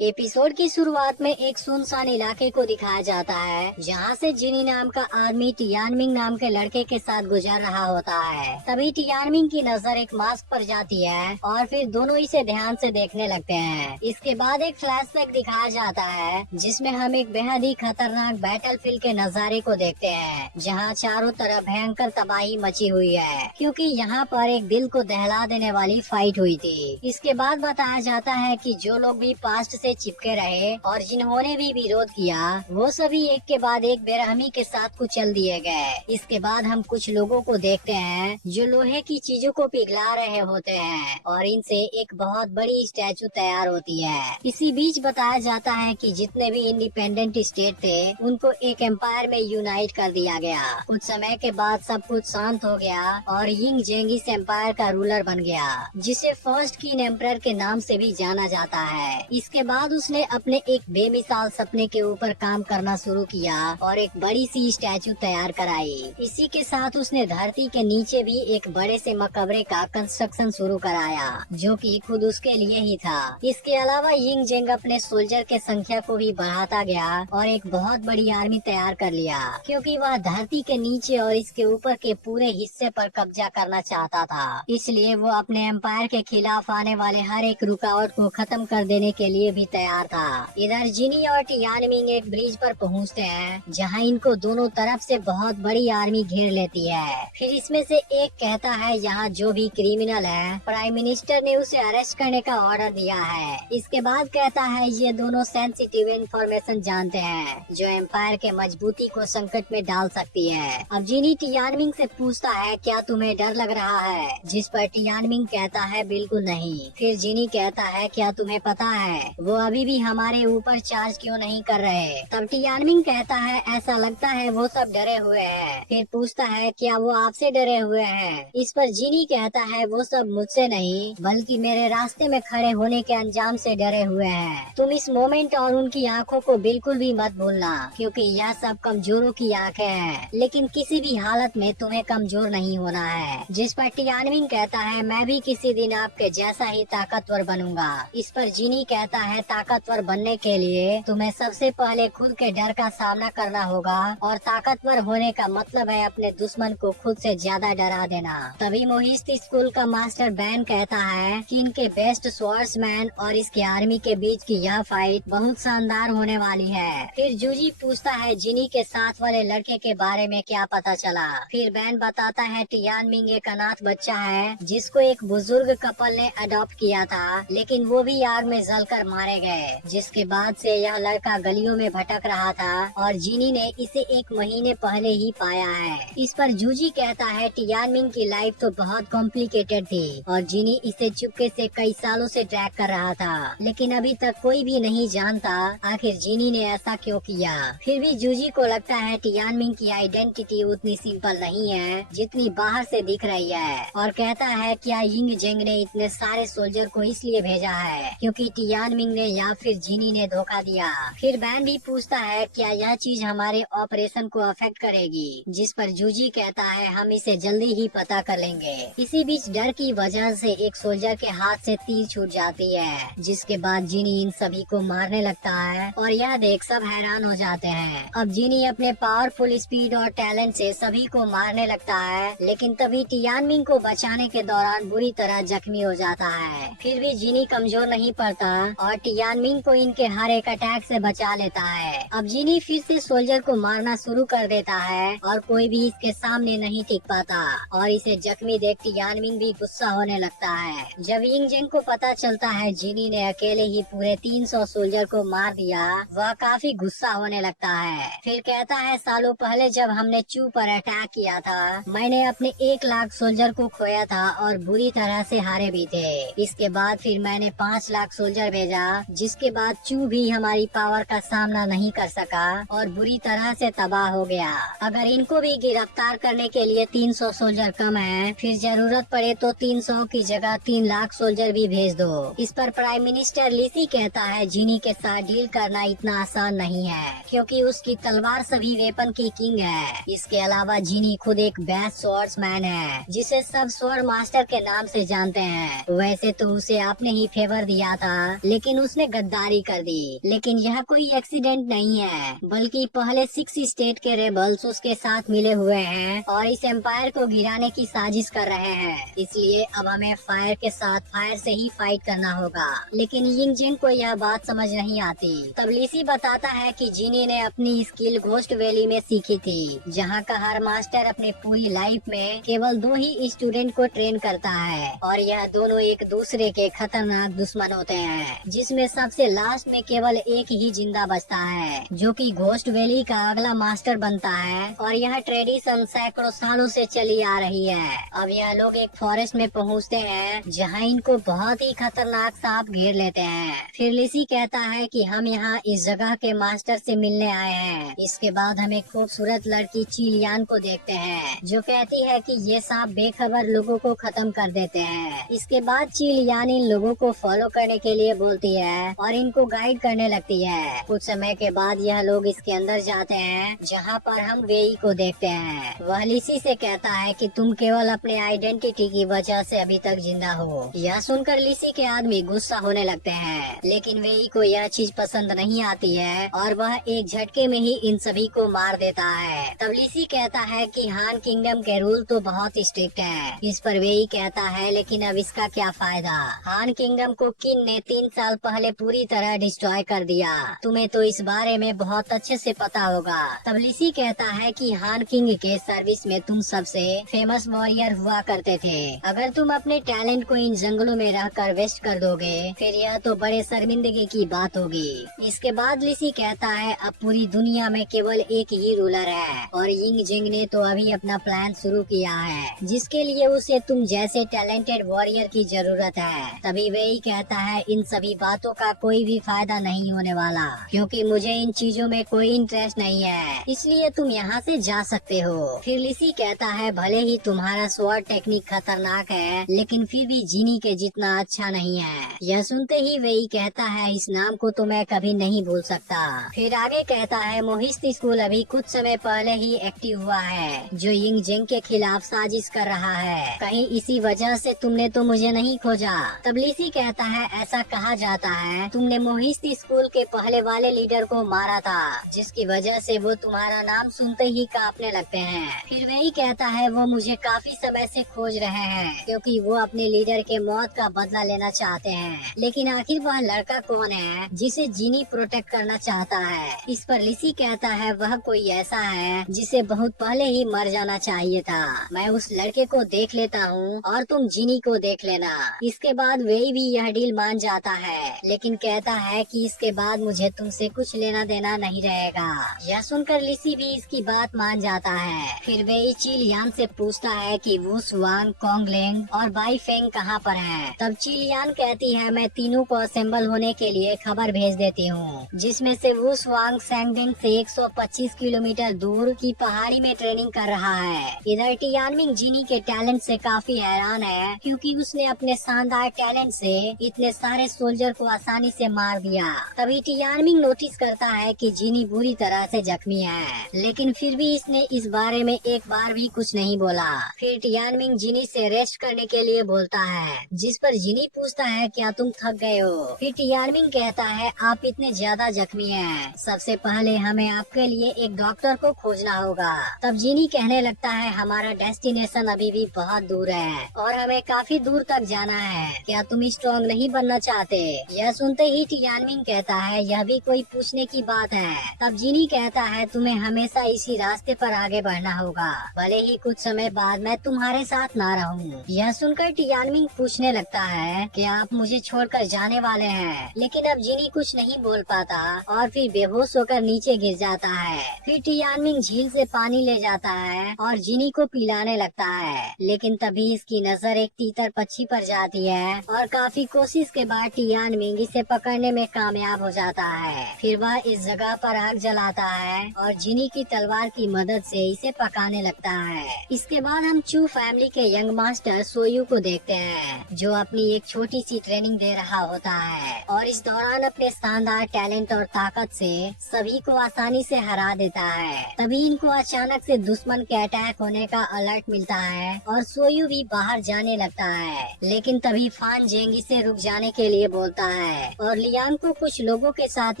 Episode की शुरुआत में एक सुनसान इलाके को दिखाया जाता है जहाँ से जिनी नाम का आदमी टियानमिंग नाम के लड़के के साथ गुजर रहा होता है। तभी टियानमिंग की नजर एक मास्क पर जाती है और फिर दोनों इसे ध्यान से देखने लगते हैं। इसके बाद एक फ्लैशबैक दिखाया जाता है जिसमें हम एक बेहद ही खतरनाक बैटलफील्ड के नजारे को देखते हैं जहाँ चारों तरफ भयंकर तबाही मची हुई है क्योंकि यहाँ पर एक दिल को दहला देने वाली फाइट हुई थी। इसके बाद बताया जाता है कि जो लोग भी पास्ट से चिपके रहे और जिन्होंने भी विरोध किया वो सभी एक के बाद एक बेरहमी के साथ कुचल दिए गए। इसके बाद हम कुछ लोगों को देखते हैं जो लोहे की चीजों को पिघला रहे होते हैं और इनसे एक बहुत बड़ी स्टैचू तैयार होती है। इसी बीच बताया जाता है कि जितने भी इंडिपेंडेंट स्टेट थे उनको एक एम्पायर में यूनाइट कर दिया गया। कुछ समय के बाद सब कुछ शांत हो गया और यिंग जेंग इस एम्पायर का रूलर बन गया जिसे फर्स्ट किंग एम्परर के नाम से भी जाना जाता है। इसके बाद उसने अपने एक बेमिसाल सपने के ऊपर काम करना शुरू किया और एक बड़ी सी स्टैचू तैयार कराई। इसी के साथ उसने धरती के नीचे भी एक बड़े से मकबरे का कंस्ट्रक्शन शुरू कराया जो कि खुद उसके लिए ही था। इसके अलावा यिंग जेंग अपने सोल्जर के संख्या को भी बढ़ाता गया और एक बहुत बड़ी आर्मी तैयार कर लिया क्योंकि वह धरती के नीचे और इसके ऊपर के पूरे हिस्से पर कब्जा करना चाहता था। इसलिए वो अपने एम्पायर के खिलाफ आने वाले हर एक रुकावट को खत्म कर देने के लिए भी तैयार था। इधर जिनी और टियानमिंग एक ब्रिज पर पहुंचते हैं जहां इनको दोनों तरफ से बहुत बड़ी आर्मी घेर लेती है। फिर इसमें से एक कहता है यहाँ जो भी क्रिमिनल है प्राइम मिनिस्टर ने उसे अरेस्ट करने का ऑर्डर दिया है। इसके बाद कहता है ये दोनों सेंसिटिव इंफॉर्मेशन जानते हैं जो एम्पायर के मजबूती को संकट में डाल सकती है। अब जिनी टियानमिंग से पूछता है क्या तुम्हें डर लग रहा है, जिस पर टियानमिंग कहता है बिल्कुल नहीं। फिर जिनी कहता है क्या तुम्हें पता है वो अभी भी हमारे ऊपर चार्ज क्यों नहीं कर रहे। तब टियानमिंग कहता है ऐसा लगता है वो सब डरे हुए हैं। फिर पूछता है क्या वो आपसे डरे हुए हैं। इस पर जिनी कहता है वो सब मुझसे नहीं बल्कि मेरे रास्ते में खड़े होने के अंजाम से डरे हुए हैं। तुम इस मोमेंट और उनकी आंखों को बिल्कुल भी मत भूलना क्योंकि यह सब कमजोरों की आंखें हैं लेकिन किसी भी हालत में तुम्हें कमजोर नहीं होना है। जिस पर टियानमिंग कहता है मैं भी किसी दिन आपके जैसा ही ताकतवर बनूंगा। इस पर जिनी कहता है ताकतवर बनने के लिए तुम्हें सबसे पहले खुद के डर का सामना करना होगा और ताकतवर होने का मतलब है अपने दुश्मन को खुद से ज्यादा डरा देना। तभी मोहिस्त स्कूल का मास्टर बैन कहता है कि इनके बेस्ट स्वॉर्ड्समैन और इसके आर्मी के बीच की यह फाइट बहुत शानदार होने वाली है। फिर जूजी पूछता है जिनी के साथ वाले लड़के के बारे में क्या पता चला। फिर बैन बताता है टियानमिंग एक अनाथ बच्चा है जिसको एक बुजुर्ग कपल ने अडॉप्ट किया था लेकिन वो भी आग में जलकर मारे गए। जिसके बाद से यह लड़का गलियों में भटक रहा था और जिनी ने इसे एक महीने पहले ही पाया है। इस पर जूजी कहता है टियानमिंग की लाइफ तो बहुत कॉम्प्लिकेटेड थी और जिनी इसे चुपके से कई सालों से ट्रैक कर रहा था लेकिन अभी तक कोई भी नहीं जानता आखिर जिनी ने ऐसा क्यों किया। फिर भी जूजी को लगता है टियानमिंग की आइडेंटिटी उतनी सिंपल नहीं है जितनी बाहर से दिख रही है और कहता है क्या यिंग जेंग ने इतने सारे सोल्जर को इसलिए भेजा है क्योंकि टियानमिंग ने या फिर जिनी ने धोखा दिया। फिर बैन भी पूछता है क्या यह चीज हमारे ऑपरेशन को अफेक्ट करेगी, जिस पर जूजी कहता है हम इसे जल्दी ही पता कर लेंगे। इसी बीच डर की वजह से एक सोल्जर के हाथ से तीर छूट जाती है जिसके बाद जिनी इन सभी को मारने लगता है और यह देख सब हैरान हो जाते हैं। अब जिनी अपने पावरफुल स्पीड और टैलेंट से सभी को मारने लगता है लेकिन तभी टियानमिंग को बचाने के दौरान बुरी तरह जख्मी हो जाता है। फिर भी जिनी कमजोर नहीं पड़ता और टियानमिंग को इनके हर एक अटैक से बचा लेता है। अब जिनी फिर से सोल्जर को मारना शुरू कर देता है और कोई भी इसके सामने नहीं टिक पाता और इसे जख्मी देख टियानमिंग भी गुस्सा होने लगता है। जब यिंग जेंग को पता चलता है जिनी ने अकेले ही पूरे 300 सोल्जर को मार दिया वह काफी गुस्सा होने लगता है। फिर कहता है सालों पहले जब हमने चू पर अटैक किया था मैंने अपने 1 लाख सोल्जर को खोया था और बुरी तरह से हारे भी थे। इसके बाद फिर मैंने 5 लाख सोल्जर भेजा जिसके बाद चू भी हमारी पावर का सामना नहीं कर सका और बुरी तरह से तबाह हो गया। अगर इनको भी गिरफ्तार करने के लिए 300 सोल्जर कम है फिर जरूरत पड़े तो 300 की जगह 3 लाख सोल्जर भी भेज दो। इस पर प्राइम मिनिस्टर लिसी कहता है जिनी के साथ डील करना इतना आसान नहीं है क्योंकि उसकी तलवार सभी वेपन की किंग है। इसके अलावा जिनी खुद एक बेस्ट स्वॉर्ड्समैन है जिसे सब स्वॉर्ड मास्टर के नाम से जानते हैं। वैसे तो उसे आपने ही फेवर दिया था लेकिन उसने गद्दारी कर दी। लेकिन यह कोई एक्सीडेंट नहीं है, बल्कि पहले 6 स्टेट के रेबल्स उसके साथ मिले हुए हैं और इस एम्पायर को गिराने की साजिश कर रहे हैं। इसलिए अब हमें फायर के साथ फायर से ही फाइट करना होगा। लेकिन यिंग जेंग को यह बात समझ नहीं आती। तब लीसी बताता है कि जिनी ने अपनी स्किल घोस्ट वैली में सीखी थी, जहाँ का हर मास्टर अपने पूरी लाइफ में केवल 2 ही स्टूडेंट को ट्रेन करता है और यह दोनों एक दूसरे के खतरनाक दुश्मन होते हैं, जिसमें सबसे लास्ट में केवल एक ही जिंदा बचता है, जो कि घोस्ट वैली का अगला मास्टर बनता है। और यह ट्रेडिशन सैकड़ों सालों से चली आ रही है। अब यह लोग एक फॉरेस्ट में पहुंचते हैं, जहां इनको बहुत ही खतरनाक सांप घेर लेते हैं। फिर लिसी कहता है कि हम यहाँ इस जगह के मास्टर से मिलने आए हैं। इसके बाद हम एक खूबसूरत लड़की चिलियान को देखते हैं, जो कहती है कि ये सांप बेखबर लोगों को खत्म कर देते हैं। इसके बाद चिलियान इन लोगों को फॉलो करने के लिए बोलती है और इनको गाइड करने लगती है। कुछ समय के बाद यह लोग इसके अंदर जाते हैं, जहाँ पर हम वेई को देखते हैं। वह लिसी से कहता है कि तुम केवल अपने आइडेंटिटी की वजह से अभी तक जिंदा हो। यह सुनकर लिसी के आदमी गुस्सा होने लगते हैं, लेकिन वेई को यह चीज पसंद नहीं आती है और वह एक झटके में ही इन सभी को मार देता है। तब लिसी कहता है कि हान किंगडम के रूल तो बहुत स्ट्रिक्ट है। इस पर वेई कहता है लेकिन अब इसका क्या फायदा। हान किंगडम को किन ने 3 साल पहले पूरी तरह डिस्ट्रॉय कर दिया। तुम्हें तो इस बारे में बहुत अच्छे से पता होगा। तब लिसी कहता है कि हान किंग के सर्विस में तुम सबसे फेमस वॉरियर हुआ करते थे। अगर तुम अपने टैलेंट को इन जंगलों में रहकर वेस्ट कर दोगे, फिर यह तो बड़े शर्मिंदगी की बात होगी। इसके बाद लिसी कहता है अब पूरी दुनिया में केवल एक ही रूलर है और यिंग जेंग ने तो अभी अपना प्लान शुरू किया है, जिसके लिए उसे तुम जैसे टैलेंटेड वॉरियर की जरूरत है। तभी वेई कहता है इन सभी बातों का कोई भी फायदा नहीं होने वाला, क्योंकि मुझे इन चीजों में कोई इंटरेस्ट नहीं है, इसलिए तुम यहाँ से जा सकते हो। फिर लिसी कहता है भले ही तुम्हारा स्वॉर्ड टेक्निक खतरनाक है, लेकिन फिर भी जीनी के जितना अच्छा नहीं है। यह सुनते ही वेई कहता है इस नाम को तो मैं कभी नहीं भूल सकता। फिर आगे कहता है मोहिस्त स्कूल अभी कुछ समय पहले ही एक्टिव हुआ है, जो यिंग जेंग के खिलाफ साजिश कर रहा है। कहीं इसी वजह से तुमने तो मुझे नहीं खोजा। तब लिसी कहता है ऐसा कहा जाता है तुमने मोहिस्त स्कूल के पहले वाले लीडर को मारा था, जिसकी वजह से वो तुम्हारा नाम सुनते ही कांपने लगते हैं। फिर वही कहता है वो मुझे काफी समय से खोज रहे हैं, क्योंकि वो अपने लीडर के मौत का बदला लेना चाहते हैं। लेकिन आखिर वह लड़का कौन है जिसे जीनी प्रोटेक्ट करना चाहता है। इस पर लिसी कहता है वह कोई ऐसा है जिसे बहुत पहले ही मर जाना चाहिए था। मैं उस लड़के को देख लेता हूँ और तुम जीनी को देख लेना। इसके बाद वेई भी यह डील मान जाता है, लेकिन कहता है कि इसके बाद मुझे तुमसे कुछ लेना देना नहीं रहेगा। यह सुनकर लिसी भी इसकी बात मान जाता है। फिर वेई चिलियान से पूछता है कि वुस वांग, कोंगलेंग और बाई फेंग कहाँ पर हैं। तब चिलियान कहती है मैं तीनों को असेंबल होने के लिए खबर भेज देती हूँ, जिसमें से वुस वांग सैंगडिंग से 125 किलोमीटर दूर की पहाड़ी में ट्रेनिंग कर रहा है। इधर टियानमिंग जीनी के टैलेंट से काफी हैरान है, क्योंकि उसने अपने शानदार टैलेंट से इतने सारे सोल्जर को आसानी से मार दिया। तभी टियानमिंग नोटिस करता है कि जीनी बुरी तरह से जख्मी है, लेकिन फिर भी इसने इस बारे में एक बार भी कुछ नहीं बोला। फिर टियानमिंग जीनी से रेस्ट करने के लिए बोलता है, जिस पर जीनी पूछता है क्या तुम थक गए हो। फिर टियानमिंग कहता है आप इतने ज्यादा जख्मी हैं, सबसे पहले हमें आपके लिए एक डॉक्टर को खोजना होगा। तब जीनी कहने लगता है हमारा डेस्टिनेशन अभी भी बहुत दूर है और हमें काफी दूर तक जाना है, क्या तुम स्ट्रॉन्ग नहीं बनना चाहते। यह सुनते ही टियानमिंग कहता है यह भी कोई पूछने की बात है। तब जीनी कहता है तुम्हें हमेशा इसी रास्ते पर आगे बढ़ना होगा, भले ही कुछ समय बाद मैं तुम्हारे साथ ना रहूं। यह सुनकर टियानमिंग पूछने लगता है कि आप मुझे छोड़कर जाने वाले हैं, लेकिन अब जीनी कुछ नहीं बोल पाता और फिर बेहोश होकर नीचे गिर जाता है। फिर टियानमिंग झील से पानी ले जाता है और जीनी को पिलाने लगता है, लेकिन तभी इसकी नजर एक तीतर पक्षी पर जाती है और काफी कोशिश के बाद टियानमिंग इसे पकड़ने में कामयाब हो जाता है। फिर वह इस जगह पर आग जलाता है और जीनी की तलवार की मदद से इसे पकाने लगता है। इसके बाद हम चू फैमिली के यंग मास्टर सोयू को देखते हैं, जो अपनी एक छोटी सी ट्रेनिंग दे रहा होता है और इस दौरान अपने शानदार टैलेंट और ताकत से सभी को आसानी से हरा देता है। तभी इनको अचानक से दुश्मन के अटैक होने का अलर्ट मिलता है और सोयू भी बाहर जाने लगता है, लेकिन तभी फान जेंग इसे रुक जाने के लिए बोलता है और लियांग को कुछ लोगों के साथ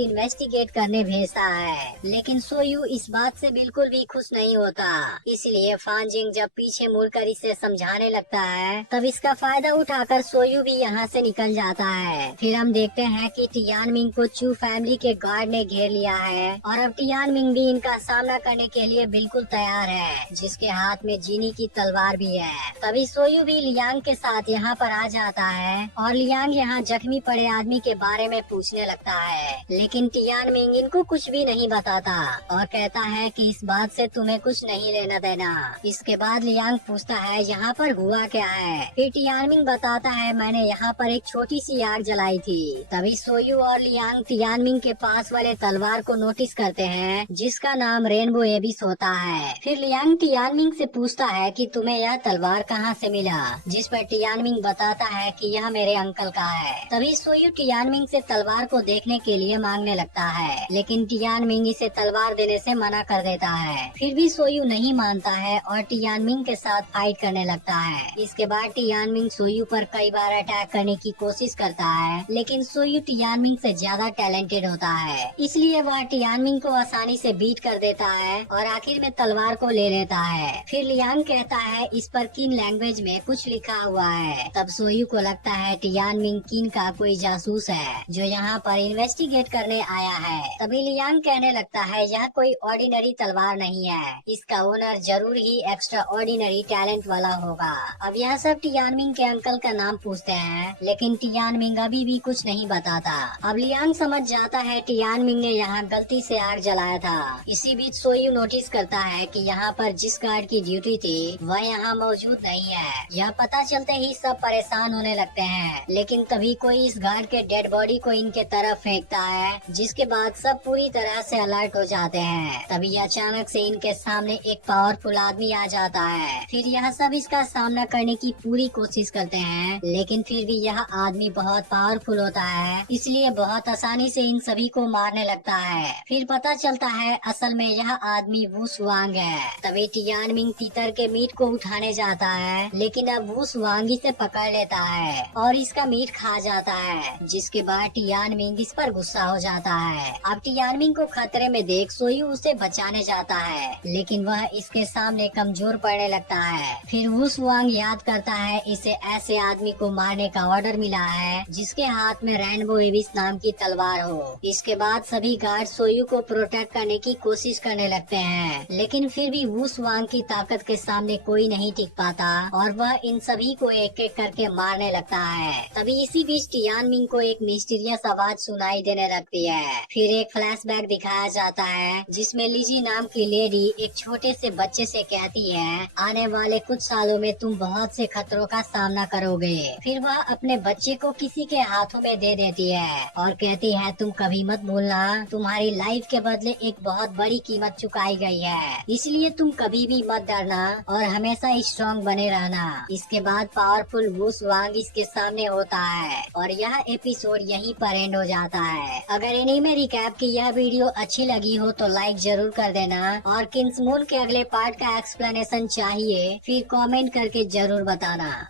इन्वेस्टिगेट करने भेजता है। लेकिन सोयू इस बात से बिल्कुल भी खुश नहीं होता। इसलिए फानजिंग जब पीछे मुड़कर इसे समझाने लगता है तब इसका फायदा उठाकर सोयू भी यहाँ से निकल जाता है। फिर हम देखते हैं कि टियानमिंग को चू फैमिली के गार्ड ने घेर लिया है और अब टियानमिंग भी इनका सामना करने के लिए बिल्कुल तैयार है, जिसके हाथ में जीनी की तलवार भी है। तभी सोयू भी लियांग के साथ यहाँ पर आ जाता है और लियांग यहाँ जख्मी पड़े आदमी के बारे में पूछने लगता है। लेकिन टियानमिंग इनको कुछ भी नहीं बताता और कहता है कि इस बात से तुम्हें कुछ नहीं लेना देना। इसके बाद लियांग पूछता है यहाँ पर हुआ क्या है। फिर टियानमिंग बताता है मैंने यहाँ पर एक छोटी सी आग जलाई थी। तभी सोयू और लियांग टियानमिंग के पास वाले तलवार को नोटिस करते हैं जिसका नाम रेनबो एबिस होता है। फिर लियांग टियानमिंग से पूछता है कि तुम्हें यह तलवार कहाँ से मिला, जिस पर टियानमिंग बताता है कि यह मेरे अंकल का है। तभी सोयू टियानमिंग से तलवार को देखने के लिए मांगने लगता है, लेकिन टियानमिंग इसे तलवार देने से मना कर देता है। फिर भी सोयू नहीं मानता है और टियानमिंग के साथ फाइट करने लगता है। इसके बाद टियानमिंग सोयू पर कई बार अटैक करने की कोशिश करता है, लेकिन सोयू टियानमिंग से ज्यादा टैलेंटेड होता है, इसलिए वह टियानमिंग को आसानी से बीट कर देता है और आखिर में तलवार को ले लेता है। फिर लियांग कहता है इस पर किन लैंग्वेज में कुछ लिखा हुआ है। तब सोयू को लगता है टियानमिंग किन का कोई जासूस है जो यहाँ पर इन्वेस्टिगेट करने आया है। तभी लियांग कहने लगता है यह कोई ऑर्डिनरी तलवार नहीं है, इसका ओनर जरूर ही एक्स्ट्रा ऑर्डिनरी टैलेंट वाला होगा। अब यह सब टियानमिंग के अंकल का नाम पूछते हैं, लेकिन टियानमिंग अभी भी कुछ नहीं बताता। अब लियांग समझ जाता है टियानमिंग ने यहाँ गलती से आग जलाया था। इसी बीच सोयू नोटिस करता है कि यहाँ पर जिस गार्ड की ड्यूटी थी वह यहाँ मौजूद नहीं है। यह पता चलते ही सब परेशान होने लगते हैं, लेकिन तभी कोई इस गार्ड के डेड बॉडी को इनके तरफ फेंकता है, जिसके बाद सब पूरी तरह से अलर्ट हो जाते हैं। तभी अचानक से इनके सामने एक पावरफुल आदमी आ जाता है। फिर यह सब इसका सामना करने की पूरी कोशिश करते हैं, लेकिन फिर भी यह आदमी बहुत पावरफुल होता है, इसलिए बहुत आसानी से इन सभी को मारने लगता है। फिर पता चलता है असल में यह आदमी वू शुआंग है। तभी टियानमिंग तीतर के मीट को उठाने जाता है, लेकिन अब वू शुआंग इसे पकड़ लेता है और इसका मीट खा जाता है, जिसके बाद टियानमिंग इस पर गुस्सा हो जाता है। अब टियानमिंग को खतरे में देख सोयू उसे बचाने जाता है, लेकिन वह इसके सामने कमजोर पड़ने लगता है। फिर वू शुआंग याद करता है इसे ऐसे आदमी को मारने का ऑर्डर मिला है जिसके हाथ में रेनबो एबिस नाम की तलवार हो। इसके बाद सभी गार्ड सोयू को प्रोटेक्ट करने की कोशिश करने लगते हैं, लेकिन फिर भी वू शुआंग की ताकत के सामने कोई नहीं टिक पाता और वह इन सभी को एक एक करके मारने लगता है। तभी इसी बीच टियानमिंग को एक मिस्टीरियस आवाज सुनाई देने लगती है। फिर एक फ्लैशबैक दिखाया जाता है जिसमें लिजी नाम की लेडी एक छोटे से बच्चे से कहती है आने वाले कुछ सालों में तुम बहुत से खतरों का सामना करोगे। फिर वह अपने बच्चे को किसी के हाथों में दे देती है और कहती है तुम कभी मत भूलना तुम्हारी लाइफ के बदले एक बहुत बड़ी कीमत चुकाई गई है, इसलिए तुम कभी भी मत डरना और हमेशा स्ट्रॉन्ग बने रहना। इसके बाद पावरफुल वू शुआंग इसके सामने होता है और यह एपिसोड यहीं पर एंड हो जाता है। अगर एनीमे रिकैप की यह वीडियो अच्छी लगी हो तो लाइक जरूर कर देना और किंग्समून के अगले पार्ट का एक्सप्लेनेशन चाहिए फिर कमेंट करके जरूर बताना।